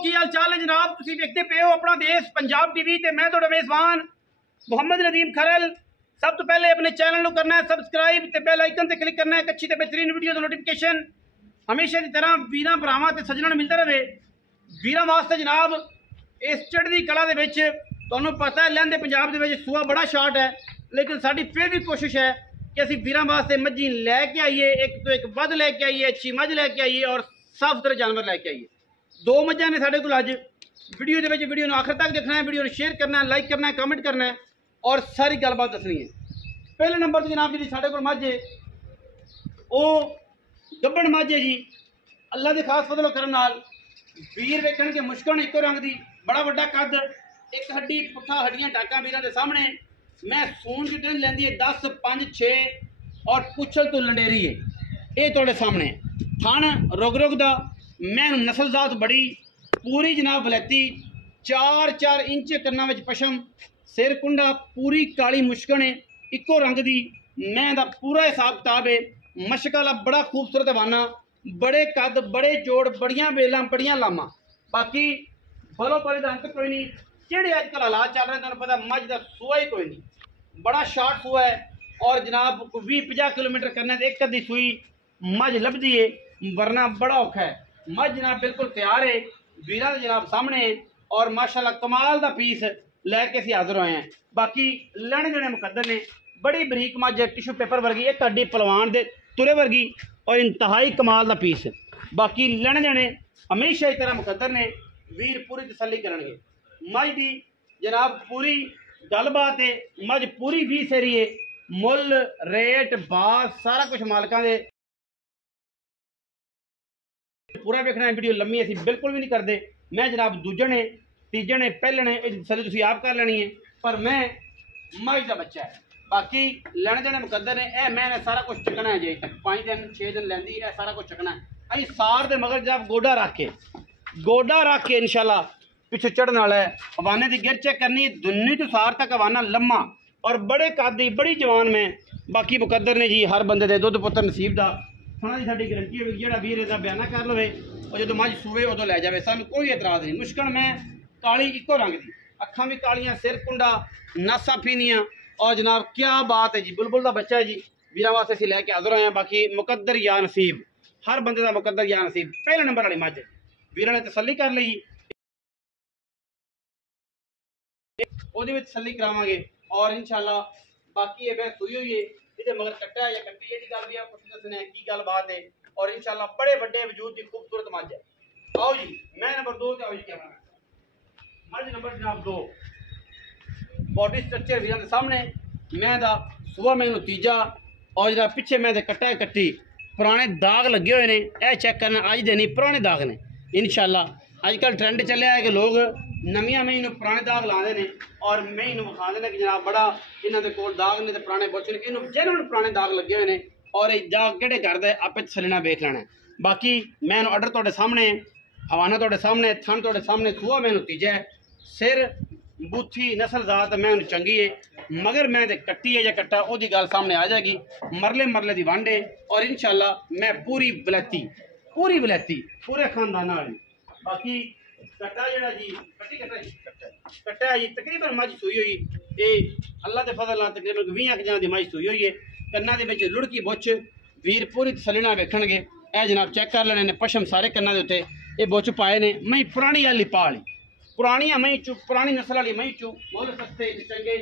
की हाल चाल है जनाब? तुसीं देखते पे हो अपना देश पंजाब टीवी ते मैं तुहाडा मेज़बान मुहम्मद नदीम खरल। सब तो पहले अपने चैनल को करना है सबसक्राइब ते बेल आइकन ते क्लिक करना है। अच्छी ते बेहतरीन वीडियो दा नोटिफिकेशन हमेशा की तरह वीरां भरावां ते सज्जणां नूं मिलदा रहे। वीरां वास्ते जनाब इस चढ़दी कला दे विच तुहानूं पता है लैंदे पंजाब दे विच सूआ बड़ा शार्ट है, लेकिन साडी फिर भी कोशिश है कि असीं वीरां वास्ते मज्झी लैके आईए, एक तो एक वध लैके आईए, अच्छी मझ लैके आईए और साफ सुथरे जानवर लैके आईए। दो मझां ने साढ़े को अज वीडियो के वीडियो को आखिर तक देखना है, वीडियो को शेयर करना है, लाइक करना है, कमेंट करना है और सारी गलबात दसनी है। पहले नंबर तो जनाब जी साढ़े को मझ है वो गब्बन मझ है जी। अल्लाह के खास फजलो करन नाल वीर वेखण के मुश्किल इको रंग की बड़ा वड्डा कद, एक हड्डी पुट्ठा हड्डियां टाका वीरां दे सामने। मैं सून की दिन लैंदी है 10, 5, 6 और पुछल तो लंडेरी है। ये तुहाडे सामने थण रुग रुग दा मैं नस्लजात बड़ी पूरी जनाब वलैती 4-4 इंच कन्ना विच पशम, सिर कुंडा पूरी काली मुश्कन है इको रंग दी। मैं दा पूरा हिसाब किताब है। मशकाला बड़ा खूबसूरत वाना, बड़े कद, बड़े जोड़, बड़ियां बेलां, बड़ियां लामा। बाकी बलो परे दा अंत कोई नहीं। जेड़े अजकल हालात चल रहे तुहानूं पता मझ दा सूआ ही कोई नहीं, बड़ा शार्ट सूआ है और जनाब 20-50 किलोमीटर करने ते एक अद्धी सूई मझ लभदी है, वरना बड़ा औखा है। मझ जनाब बिल्कुल तैयार है, वीरां दे जनाब सामने है और माशाल्लाह कमाल दा पीस लैके असीं हाज़र होए हैं। बाकी लैने देने मुकद्दर ने, बड़ी बरीक मझ है, टिशू पेपर वर्गी, एक हड्डी पलवान दे तुरे वर्गी और इंतहाई कमाल दा पीस। बाकी लैने देने हमेशा इस तरह मुकद्दर ने, वीर पूरी तसल्ली करनगे। मझ दी जनाब पूरी गलबात है, मझ पूरी 20 सेरी है। मुल रेट बास सारा कुछ मालकां दे पूरा वेखना है। वीडियो लम्मी असीं बिल्कुल भी नहीं करते। मैं जनाब दूजे ने, तीजे ने, पहले ने तसल्ली तुसीं आप कर लेनी है, पर मैं मझ दा बच्चा है। बाकी लैने देने मुकद्दर ने। ए मैंने सारा कुछ चकना है जी, तक 5 दिन 6 दिन लैंदी है, सारा कुछ चकना है। असीं सार दे मगर जनाब गोडा रख के इंशाल्लाह पिछू चढ़ने वाला है। हवाने की गिर चेक करनी है, दुन्नी तो सार तक हवाना लम्मा और बड़े कादी बड़ी जवान में। बाकी मुकद्दर ने जी हर बंदे दे दुध पुत्र नसीब दा थोड़ा जी साडी गारंटी है। जो वीर इसका बयाना कर लवे और जो मझ सूवे उदों लै जाए, सानूं कोई एतराज़ नहीं। मुश्किल मैं काली इको रंग की, अखां भी कालियां, सिर कुंडा, नासा फीनियां और जनाब क्या बात है जी। बुलबुल का बच्चा है जी, वीरां वास्ते असीं लैके हाज़र होए हैं। बाकी मुकद्दर या नसीब, हर बंदे का मुकद्दर या नसीब। पहले नंबर वाली मझ वीरां ने तसल्ली कर ली, ਉਹਦੇ ਵਿੱਚ तसल्ली करावांगे और इंशाल्लाह बाकी ये मैं सुई हुई है ये मगर कट्टा है या कट्टी है गल भी आप दसने की गल बात है और इंशाल्लाह बड़े बड़े वजूद की खूबसूरत मझ है। आओ जी मैं नंबर 2 ते आओ जी कैमरा मझ नंबर जनाब 2 बॉडी स्ट्रक्चर वीरां दे सामने। मैं दा सुबह मैनू तीजा और जरा पिछे मैं कट्टा कट्टी पुराने दाग लगे हुए ने। यह चेक करना अज दे नहीं पुराने दाग ने। इंशाल्लाह अजकल ट्रेंड चलिया है कि लोग नवियां मई नूं पुराने दाग लाते हैं और मई नूं विखाते हैं कि जनाब बड़ा इन्हां दे कोल दाग ने ते पुराने बुच ने। इन्हूं जेन्युइन पुराने दाग लगे हुए हैं और दाग किहड़े करदा आपे तसल्ली नाल वेख लेना। बाकी मैं ऑर्डर तुहाडे सामने, हवाना तुहाडे सामने, थन तुहाडे सामने, सूआ मैनूं तीजा है, सिर बूथी नस्ल जात मैनूं चंगी है, मगर मैं ते कट्टी है या कट्टा ओहदी गल सामने आ जाएगी। मरले दी वंड है और इंशाल्लाह मैं पूरी वलैती पूरे खानदान वाली। बाकी कट्टा जड़ा जी कट्टा जी तकरीबन मझ सूई हुई ये अल्लाह के फजल नाल तकरीबन 20 जनां दी मझ सूई हुई है। कन्ना दे विच लुड़की बुच वीर पूरी तसल्ली नाल वेखणगे। ए जनाब चेक कर लेने ने पशम सारे कन्ना दे उत्ते ये बुच पाए ने। मई पुरानी आली पाली पुरानी मई चू पुरानी नस्ल वाली मई चू मुल सस्ते चंगे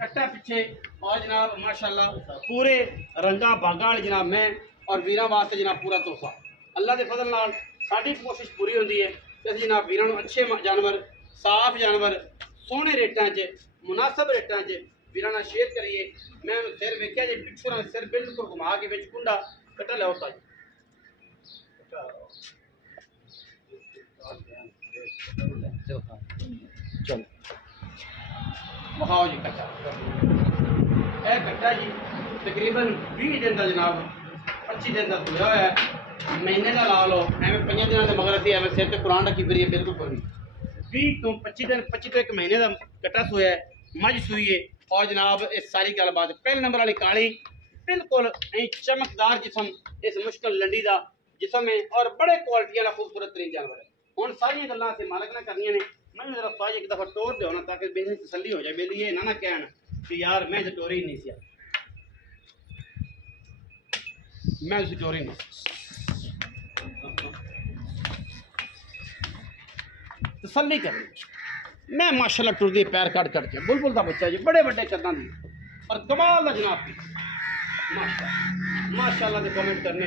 कट्टा पिछे और जनाब माशाल्लाह पूरे रंगा बागा वाली जनाब मैं और वीरां वास्ते जनाब पूरा तोहफा। अल्लाह के फजल नाल साडी कोशिश पूरी होंदी है कि जनाब वीरां नूं अच्छे जानवर, साफ जानवर, सोहने रेटां च, मुनासिब रेटां च वीरां नाल शेयर करिए। मैं सिर वेख्या जी पिछों सिर बिल्कुल घुमा के विच कुंडा कट्टा लिया होता जी। चलो विखाओ जी कट्टा। यह कट्टा जी तकरीबन 20 दिन का जनाब 25 दिन का सोया है, महीने का ला लो एवं 5 दिनों के मगर अभी एवं सिर पर कुरान रखी फिर बिल्कुल कोई 20 तो 25 दिन 25 तो एक महीने का कट्टा सोया है, मझ सूई है और जनाब इस सारी गलबात। पहले नंबर वाली काली बिल्कुल चमकदार जिसम, इस मुश्किल लंडी का जिसम है और बड़े क्वालिटी वाला खूबसूरत तरीन जानवर है। हुण सारियां गल्लां असीं मालक ने करनियां ने। मैं जरा साज एक दफ़ा टोर दो ना ताकि बेहद तसल्ली हो जाए। बेली ये ना कहन कि यार मैं तो टोरी नहीं सी, मैं उसे टोरी नहीं तसल्ली करनी। मैं माशाल्लाह टुरदी पैर कट कट के बुलबुल का बच्चा जी बड़े बड़े कदम दी और कमाल का जनाब की माशाल्लाह दे कमेंट करने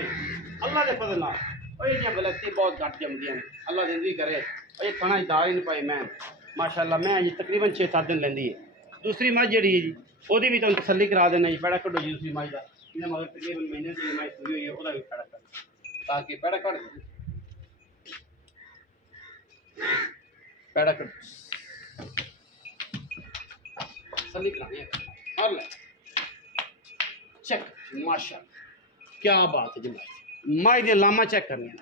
अल्लाह के फजल नाल। और ये गलती बहुत घट जमदियां ने, अल्लाह जिंदगी करे। और ये खाना दाल ही नहीं पाई मैं माशाल्लाह। मैं जी तकरीबन 6-7 दिन लेंदी है। दूसरी मझ जी जी ओदी भी तुम तसल्ली करा देना जी। पैड़ा कड्डो जी दूसरी मझ का इन्हें मगर तकरीबन महीने से मैं सुई हुई है वह भी पैड़ा कर ताकि पैड़ा कट पैड़ा कट तसल्ली करानी है और ले चेक माशाल्लाह क्या बात है जी। माई दे लामा चेक करनी है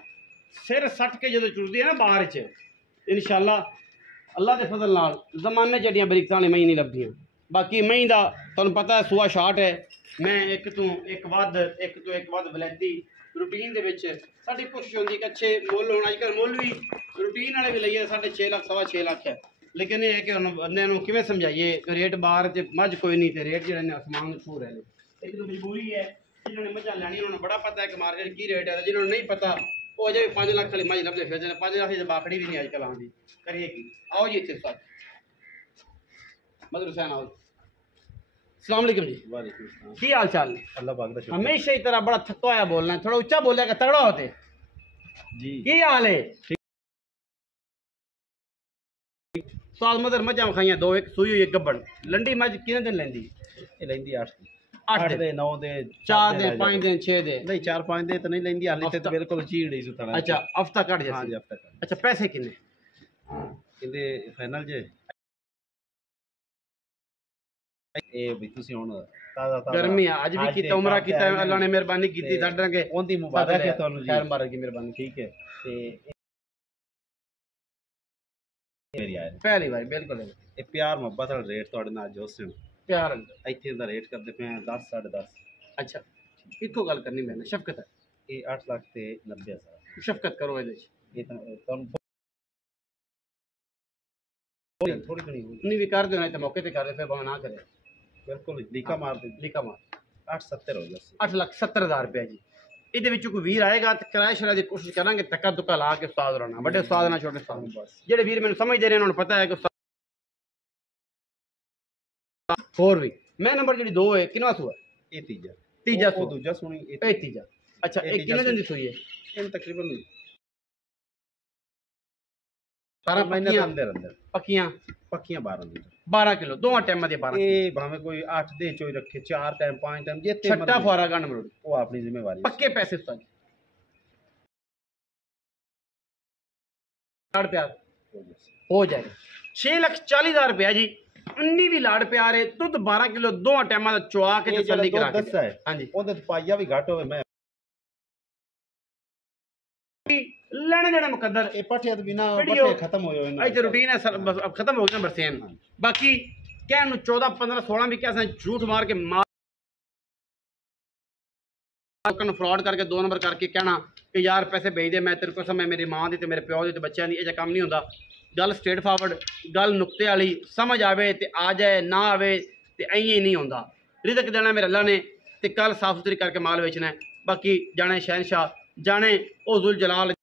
सिर सट के जो चुड़ती है ना बाहर च इंशाल्लाह अल्लाह के फजल नाल जमाने जड़ियाँ बरीकतां ने मई नहीं लभदियां। बाकी मई का तुहानूं पता है सुआ शार्ट है। मैं एक तो एक वध वलैती रूटीन दे विच साडी कोशिश होंदी कि अच्छे मुੱਲ होण। अजकल मुੱਲ भी रूटीन वाले भी लईए 6.5 लाख 6.25 लाख है। लेकिन ये है कि बंदे नूं किवें समझाइए रेट बाहर च मझ कोई नहीं ते रेट जिहड़े ने आसमान छू रहे हैं। एक तो मजबूरी है जिन्होंने मझां लैनी उन्होंने बड़ा पता है कि मार्केट की रेट है। जिन्होंने नहीं पता वो अजे भी 5 लाख वाली मझ लभदे फिरदे ने। 5 लाख की बाखड़ी भी नहीं अजकल आउंदी करिए की। आओ जी इत्थे साथ मदर हुसैन आओ। अस्सलाम वालेकुम जी। वालेकुम सलाम। की हाल चाल ने? अल्लाह पाक दा शुक्र। हमेशा ही तरह बड़ा थका होया बोलना है, थोड़ा ऊंचा बोलिया कि तगड़ा होते जी की हाल है? साल मदर मझां खाइयां दो एक सूई हुई एक गब्बड़ लंडी मझ कितने दिन लेंदी? ये लेंदी 8 8 दे 9 दे 4 दिन 5 दिन 6 दिन नहीं 4-5 दे तो नहीं लेंदी हाले ते बिल्कुल चीड़ ही सुतरा। अच्छा हफ्ता कट हां जी जैसे। हफ्ता का अच्छा पैसे कितने? इहदे फाइनल जे ए भी तुसी हुन ताजा गर्मी है अज भी कीता उमरा कीता अल्लाह ने मेहरबानी कीती साडे के ओंदी मुबारक है तुहानू जी। खैर मुबारक की मेहरबानी ठीक है ते मेरी आए पहली बार बिल्कुल ए प्यार मोहब्बत वाला रेट तुहाडे नाल जोसन प्यार। इत्थे दा रेट करदे पे 10 10.5। अच्छा इको गल करनी मैंने शफकत है ये 8 लाख ते 90 हज़ार शफकत करो ये ये तुहानू थोड़ी घनी नहीं भी कर दो ना तो मौके पे कर दे फिर भाव ना करे बिल्कुल लीका मार दे। लिखा मार 8-70 हो जासी 8,70,000 रुपया जी। ਇਹਦੇ ਵਿੱਚ ਕੋਈ ਵੀਰ ਆਏਗਾ ਤੇ ਕਿਰਾਏ ਸ਼ਰਾ ਦੀ ਕੋਸ਼ਿਸ਼ ਕਰਾਂਗੇ ਤੱਕਾ ਤੁੱਕਾ ਲਾ ਕੇ ਉਸਤਾਦ ਰਹਿਣਾ ਵੱਡੇ ਉਸਤਾਦ ਨਾਲ ਛੋਟੇ ਉਸਤਾਦ बस ਜਿਹੜੇ ਵੀਰ ਮੈਨੂੰ ਸਮਝਦੇ ਨੇ ਉਹਨਾਂ ਨੂੰ ਪਤਾ ਹੈ ਕਿ ਹੋਰ ਵੀ ਮੈਂ ਨੰਬਰ ਜਿਹੜੀ 2 ਹੈ ਕਿੰਨਾ ਸੂਆ? ये तीजा ਤੀਜਾ वो ਸੂਆ दूजा सुनी ਇਹ ਤੀਜਾ। ਅੱਛਾ ਇਹ ਕਿੰਨੇ ਦਿਨ ਦੀ ਸੂਈ ਹੈ? इन तकरीबन 12 महीने के ਪੱਕੀਆਂ अंदर अंदर ਪੱਕੀਆਂ पक्कियां 12 लीटर 12 किलो दोवां टाइम ਦੇ 12 ये भावे कोई 8 दे चोई रखे 4 टाइम 5 टाइम जितने ਛੱਟਾ ਫੁਆਰਾ ਗੰਢ ਮਰੋੜੀ वो अपनी जिम्मेवारी पक्के पैसे उस्ताद जी। लाड़ प्यार हो जाएगा 6,40,000 रुपया जी। 19 भी लाड़ प्यार है दुध 12 किलो दो टाइम चुआ के तसल्ली करा के दस्सा है हाँ जी ओदे पाइया भी घट होवे मैं लेने देने मुकद्दर ए पठे तो बिना वीडियो पठे खत्म होयो इना आज रूटीन है बस अब खत्म हो गया ना बरसेन। बाकी क्या 14 15 16 भी क्या झूठ मार के मार फ्रॉड करके 2 नंबर करके कहना कि यार पैसे भेज दे मैं तेरे को समय मेरी मां दी ते मेरे प्यो दी ते बच्चों दी ये काम नहीं होंदा। गल स्ट्रेट फॉरवर्ड गल नुक्ते वाली समझ आवे ते आ जाए ना आवे ते ऐ नहीं होंदा। रिजक देना मेरे अल्लाह ने ते कल साफ सुथरी करके माल बेचना है। बाकी जाने शहनशाह जाने ओ जुल जलाल